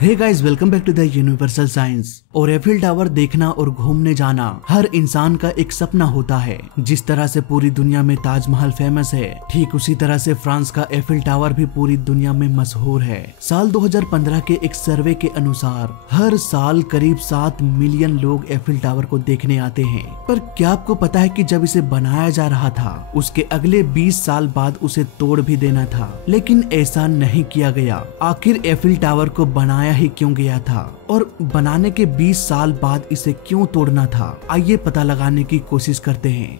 Hey guys, welcome back to the Universal Science. और Eiffel Tower देखना और घूमने जाना हर इंसान का एक सपना होता है। जिस तरह से पूरी दुनिया में ताजमहल फेमस है, ठीक उसी तरह से फ्रांस का एफिल टावर भी पूरी दुनिया में मशहूर है। साल 2015 के एक सर्वे के अनुसार हर साल करीब 7 मिलियन लोग एफिल टावर को देखने आते हैं। पर क्या आपको पता है कि जब इसे बनाया जा रहा था, उसके अगले 20 साल बाद उसे तोड़ भी देना था, लेकिन ऐसा नहीं किया गया। आखिर एफिल टावर को बनाया ही क्यों गया था और बनाने के 20 साल बाद इसे क्यों तोड़ना था? आइए पता लगाने की कोशिश करते हैं।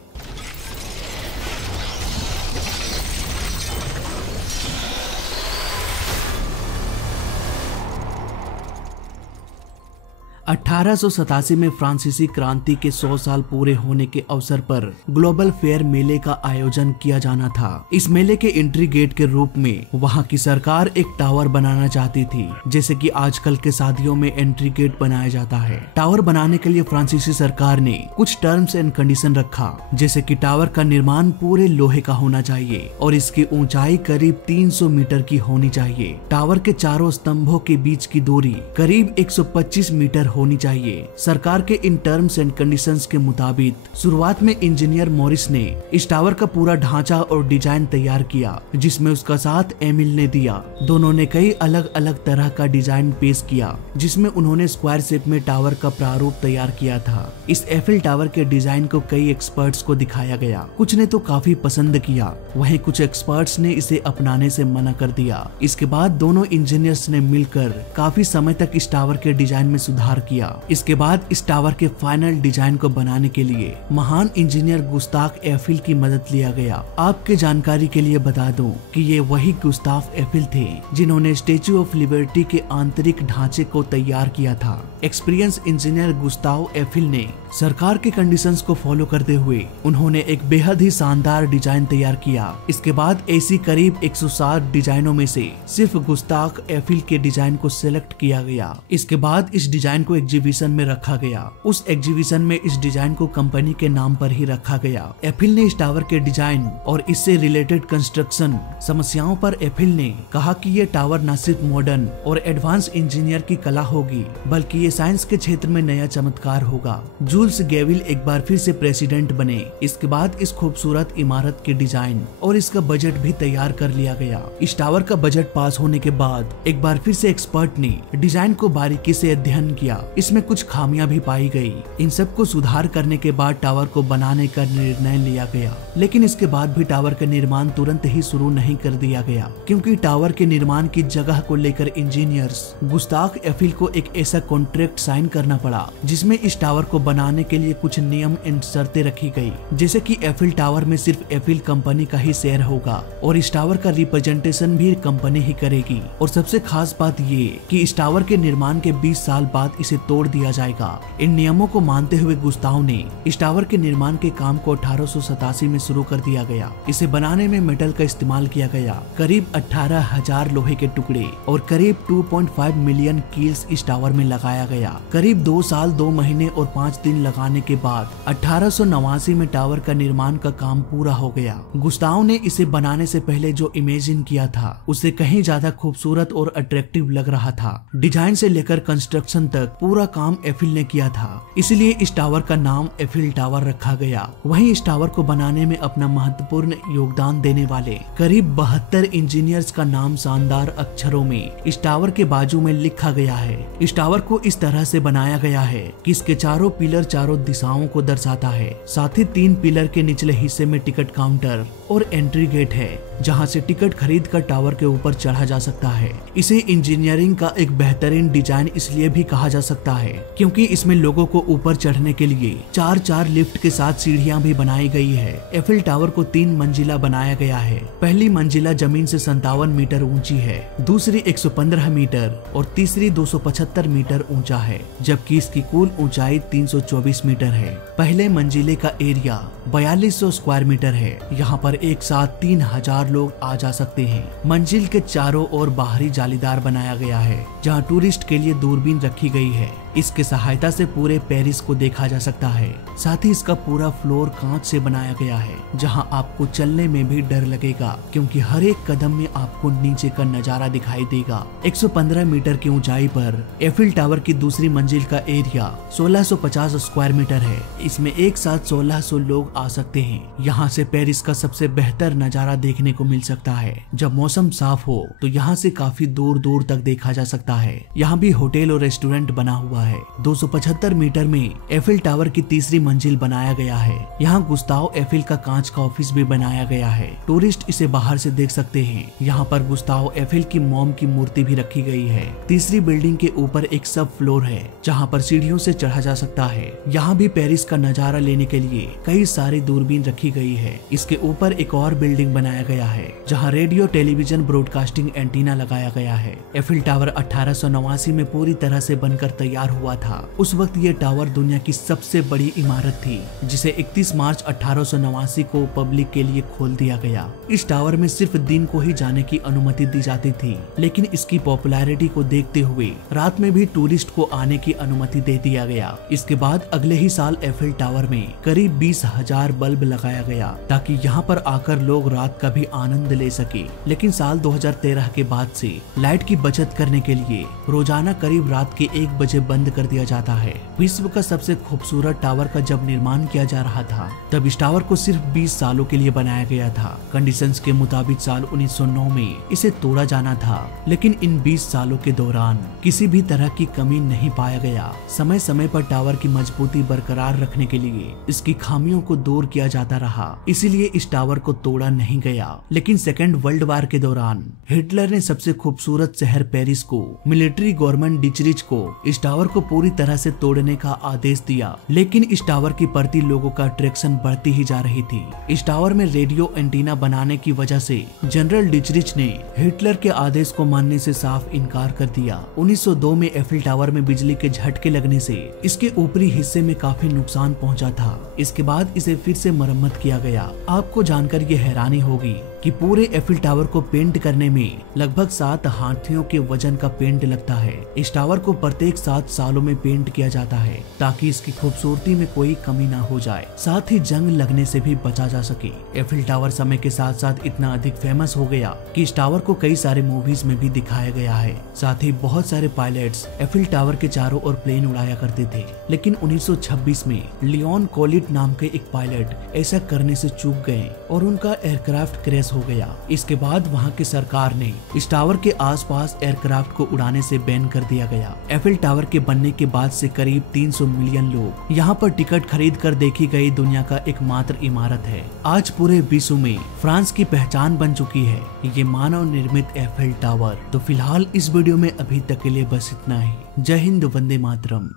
1887 में फ्रांसीसी क्रांति के 100 साल पूरे होने के अवसर पर ग्लोबल फेयर मेले का आयोजन किया जाना था। इस मेले के एंट्री गेट के रूप में वहां की सरकार एक टावर बनाना चाहती थी, जैसे कि आजकल के शादियों में एंट्री गेट बनाया जाता है। टावर बनाने के लिए फ्रांसीसी सरकार ने कुछ टर्म्स एंड कंडीशन रखा, जैसे कि टावर का निर्माण पूरे लोहे का होना चाहिए और इसकी ऊंचाई करीब 300 मीटर की होनी चाहिए। टावर के चारों स्तंभों के बीच की दूरी करीब 125 मीटर होनी चाहिए। सरकार के इन टर्म्स एंड कंडीशंस के मुताबिक शुरुआत में इंजीनियर मॉरिस ने इस टावर का पूरा ढांचा और डिजाइन तैयार किया, जिसमें उसका साथ एमिल ने दिया। दोनों ने कई अलग अलग तरह का डिजाइन पेश किया, जिसमें उन्होंने स्क्वायर शेप में टावर का प्रारूप तैयार किया था। इस एफिल टावर के डिजाइन को कई एक्सपर्ट्स को दिखाया गया। कुछ ने तो काफी पसंद किया, वहीं कुछ एक्सपर्ट्स ने इसे अपनाने से मना कर दिया। इसके बाद दोनों इंजीनियर्स ने मिलकर काफी समय तक इस टावर के डिजाइन में सुधार किया। इसके बाद इस टावर के फाइनल डिजाइन को बनाने के लिए महान इंजीनियर गुस्ताफ एफिल की मदद लिया गया। आपके जानकारी के लिए बता दूं कि ये वही गुस्ताफ एफिल थे जिन्होंने स्टेच्यू ऑफ लिबर्टी के आंतरिक ढांचे को तैयार किया था। एक्सपीरियंस इंजीनियर गुस्ताफ एफिल ने सरकार के कंडीशंस को फॉलो करते हुए उन्होंने एक बेहद ही शानदार डिजाइन तैयार किया। इसके बाद ऐसी करीब 160 डिजाइनों में से सिर्फ गुस्ताफ एफिल के डिजाइन को सिलेक्ट किया गया। इसके बाद इस डिजाइन को एग्जीबिशन में रखा गया। उस एग्जीबिशन में इस डिजाइन को कंपनी के नाम पर ही रखा गया। एफिल ने इस टावर के डिजाइन और इससे रिलेटेड कंस्ट्रक्शन समस्याओं पर एफिल ने कहा कि ये टावर न सिर्फ मॉडर्न और एडवांस इंजीनियर की कला होगी, बल्कि ये साइंस के क्षेत्र में नया चमत्कार होगा। जूल्स गेविल एक बार फिर से प्रेसिडेंट बने। इसके बाद इस खूबसूरत इमारत के डिजाइन और इसका बजट भी तैयार कर लिया गया। इस टावर का बजट पास होने के बाद एक बार फिर से एक्सपर्ट ने डिजाइन को बारीकी से अध्ययन किया। इसमें कुछ खामियां भी पाई गई। इन सब को सुधार करने के बाद टावर को बनाने का निर्णय लिया गया, लेकिन इसके बाद भी टावर का निर्माण तुरंत ही शुरू नहीं कर दिया गया, क्योंकि टावर के निर्माण की जगह को लेकर इंजीनियर्स गुस्ताफ एफिल को एक ऐसा कॉन्ट्रैक्ट साइन करना पड़ा, जिसमें इस टावर को बनाने के लिए कुछ नियम एंड शर्तें रखी गई, जैसे कि एफिल टावर में सिर्फ एफिल कंपनी का ही शेयर होगा और इस टावर का रिप्रेजेंटेशन भी कंपनी ही करेगी। और सबसे खास बात ये कि इस टावर के निर्माण के 20 साल बाद इसे तोड़ दिया जाएगा। इन नियमों को मानते हुए गुस्ताव ने इस टावर के निर्माण के काम को 1887 में शुरू कर दिया गया। इसे बनाने में मेटल का इस्तेमाल किया गया। करीब 18,000 लोहे के टुकड़े और करीब 2.5 मिलियन कील्स इस टावर में लगाया गया। करीब 2 साल 2 महीने और 5 दिन लगाने के बाद 1889 में टावर का निर्माण का काम पूरा हो गया। गुस्ताव ने इसे बनाने से पहले जो इमेजिन किया था, उसे कहीं ज्यादा खूबसूरत और अट्रैक्टिव लग रहा था। डिजाइन से लेकर कंस्ट्रक्शन तक पूरा काम एफिल ने किया था, इसलिए इस टावर का नाम एफिल टावर रखा गया। वहीं इस टावर को बनाने में अपना महत्वपूर्ण योगदान देने वाले करीब 72 इंजीनियर्स का नाम शानदार अक्षरों में इस टावर के बाजू में लिखा गया है। इस टावर को इस तरह से बनाया गया है कि इसके चारों पिलर चारों दिशाओं को दर्शाता है। साथ ही 3 पिलर के निचले हिस्से में टिकट काउंटर और एंट्री गेट है, जहां से टिकट खरीद कर टावर के ऊपर चढ़ा जा सकता है। इसे इंजीनियरिंग का एक बेहतरीन डिजाइन इसलिए भी कहा जा सकता है क्योंकि इसमें लोगों को ऊपर चढ़ने के लिए 4 लिफ्ट के साथ सीढ़ियां भी बनाई गई है। एफिल टावर को 3 मंजिला बनाया गया है। पहली मंजिला जमीन से 57 मीटर ऊंची है, दूसरी 115 मीटर और तीसरी 275 मीटर ऊंचा है, जबकि इसकी कुल ऊंचाई 324 मीटर है। पहले मंजिले का एरिया 4200 स्क्वायर मीटर है। यहाँ पर एक साथ 3000 लोग आ जा सकते हैं। मंजिल के चारों ओर बाहरी जालीदार बनाया गया है, जहाँ टूरिस्ट के लिए दूरबीन रखी गई है। इसके सहायता से पूरे पेरिस को देखा जा सकता है। साथ ही इसका पूरा फ्लोर कांच से बनाया गया है, जहां आपको चलने में भी डर लगेगा क्योंकि हर एक कदम में आपको नीचे का नजारा दिखाई देगा। 115 मीटर की ऊंचाई पर एफिल टावर की दूसरी मंजिल का एरिया 1650 स्क्वायर मीटर है। इसमें एक साथ 1600 लोग आ सकते हैं। यहाँ से पेरिस का सबसे बेहतर नजारा देखने को मिल सकता है। जब मौसम साफ हो तो यहाँ से काफी दूर दूर तक देखा जा सकता है। यहाँ भी होटल और रेस्टोरेंट बना हुआ है। 275 मीटर में एफिल टावर की तीसरी मंजिल बनाया गया है। यहाँ गुस्ताव एफिल का कांच का ऑफिस भी बनाया गया है। टूरिस्ट इसे बाहर से देख सकते हैं। यहाँ पर गुस्ताव एफिल की मॉम की मूर्ति भी रखी गई है। तीसरी बिल्डिंग के ऊपर एक सब फ्लोर है जहाँ पर सीढ़ियों से चढ़ा जा सकता है। यहाँ भी पेरिस का नजारा लेने के लिए कई सारी दूरबीन रखी गई है। इसके ऊपर एक और बिल्डिंग बनाया गया है जहाँ रेडियो टेलीविजन ब्रॉडकास्टिंग एंटीना लगाया गया है। एफिल टावर 1889 में पूरी तरह से बनकर तैयार हुआ था। उस वक्त ये टावर दुनिया की सबसे बड़ी इमारत थी, जिसे 31 मार्च 1889 को पब्लिक के लिए खोल दिया गया। इस टावर में सिर्फ दिन को ही जाने की अनुमति दी जाती थी, लेकिन इसकी पॉपुलैरिटी को देखते हुए रात में भी टूरिस्ट को आने की अनुमति दे दिया गया। इसके बाद अगले ही साल एफिल टावर में करीब 20,000 बल्ब लगाया गया ताकि यहाँ पर आकर लोग रात का भी आनंद ले सके। लेकिन साल 2013 के बाद से लाइट की बचत करने के लिए रोजाना करीब रात के 1 बजे बंद कर दिया जाता है। विश्व का सबसे खूबसूरत टावर का जब निर्माण किया जा रहा था तब इस टावर को सिर्फ 20 सालों के लिए बनाया गया था। कंडीशंस के मुताबिक साल 1909 में इसे तोड़ा जाना था, लेकिन इन 20 सालों के दौरान किसी भी तरह की कमी नहीं पाया गया। समय समय पर टावर की मजबूती बरकरार रखने के लिए इसकी खामियों को दूर किया जाता रहा, इसीलिए इस टावर को तोड़ा नहीं गया। लेकिन सेकेंड वर्ल्ड वार के दौरान हिटलर ने सबसे खूबसूरत शहर पेरिस को मिलिट्री गवर्नमेंट डिचरिच को इस टावर को पूरी तरह से तोड़ने का आदेश दिया। लेकिन इस टावर की प्रति लोगों का अट्रैक्शन बढ़ती ही जा रही थी। इस टावर में रेडियो एंटीना बनाने की वजह से जनरल डिचरिच ने हिटलर के आदेश को मानने से साफ इनकार कर दिया। 1902 में एफिल टावर में बिजली के झटके लगने से इसके ऊपरी हिस्से में काफी नुकसान पहुंचा था। इसके बाद इसे फिर से मरम्मत किया गया। आपको जानकर ये हैरानी होगी कि पूरे एफिल टावर को पेंट करने में लगभग 7 हाथियों के वजन का पेंट लगता है। इस टावर को प्रत्येक 7 सालों में पेंट किया जाता है ताकि इसकी खूबसूरती में कोई कमी ना हो जाए, साथ ही जंग लगने से भी बचा जा सके। एफिल टावर समय के साथ साथ इतना अधिक फेमस हो गया कि इस टावर को कई सारे मूवीज में भी दिखाया गया है। साथ ही बहुत सारे पायलट्स एफिल टावर के चारों ओर प्लेन उड़ाया करते थे। लेकिन 1926 में लियोन कोलिट नाम के एक पायलट ऐसा करने से चूक गए और उनका एयरक्राफ्ट क्रैश हो गया। इसके बाद वहां की सरकार ने इस टावर के आसपास एयरक्राफ्ट को उड़ाने से बैन कर दिया गया। एफिल टावर के बनने के बाद से करीब 300 मिलियन लोग यहाँ पर टिकट खरीद कर देखी गई दुनिया का एकमात्र इमारत है। आज पूरे विश्व में फ्रांस की पहचान बन चुकी है ये मानव निर्मित एफिल टावर। तो फिलहाल इस वीडियो में अभी तक के लिए बस इतना ही। जय हिंद, वंदे मातरम।